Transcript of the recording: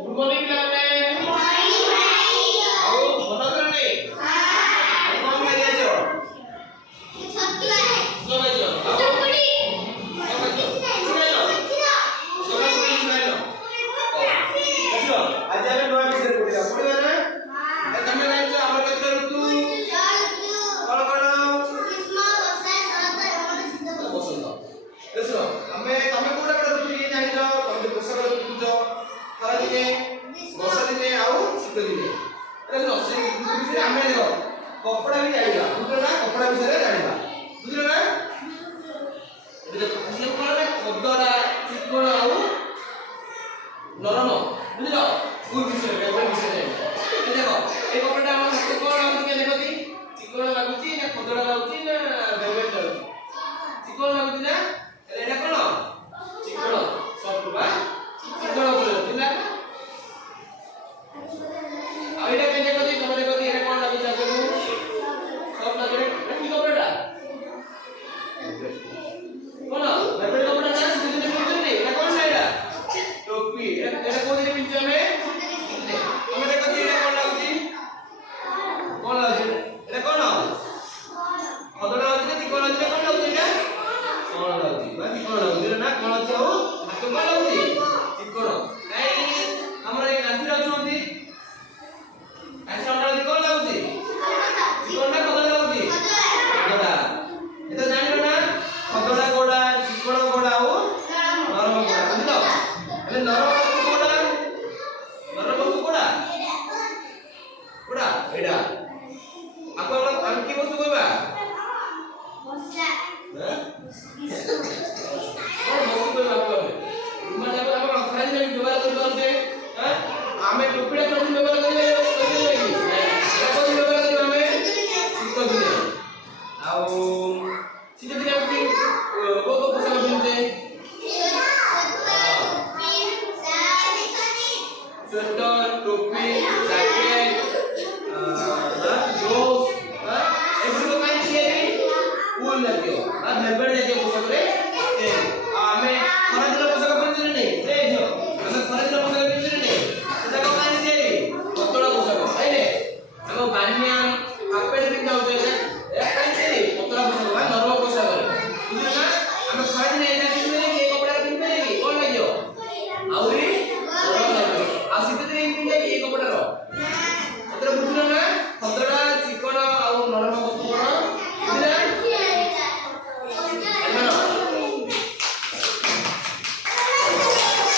good morning पिलाने आओ बता करने हां कौन खाई जाओ छक्की लाए जो भाई जो चपड़ी आज आमे नया विषय पढिला पढिबा ना तमे जानिछ हमर केते ऋतु कौन कौन ग्रीष्म वर्षा शरद हेमंत शीत बसंत देखो हमें तमे कोडा कोडा ऋतु ये जानिछ तमे पोषक ऋतु जो खरा दिने वर्षा दिने आउ शीत दिने देखो से ऋतु विषय हमें देखो कपड़ा भी जानिबा बुझलो ना कपड़ा विषय जानिबा बुझलो ना देखो ये कोन ना खदरा चिकन आउ नरम बुझलो कोन विषय देखो ए कपड़ा हम हाथ कोन हम के देखो दी चिकन लागुची ना खदरा लागुची ना वेलवेट लागुची चिकन लागुची ना एटा कोन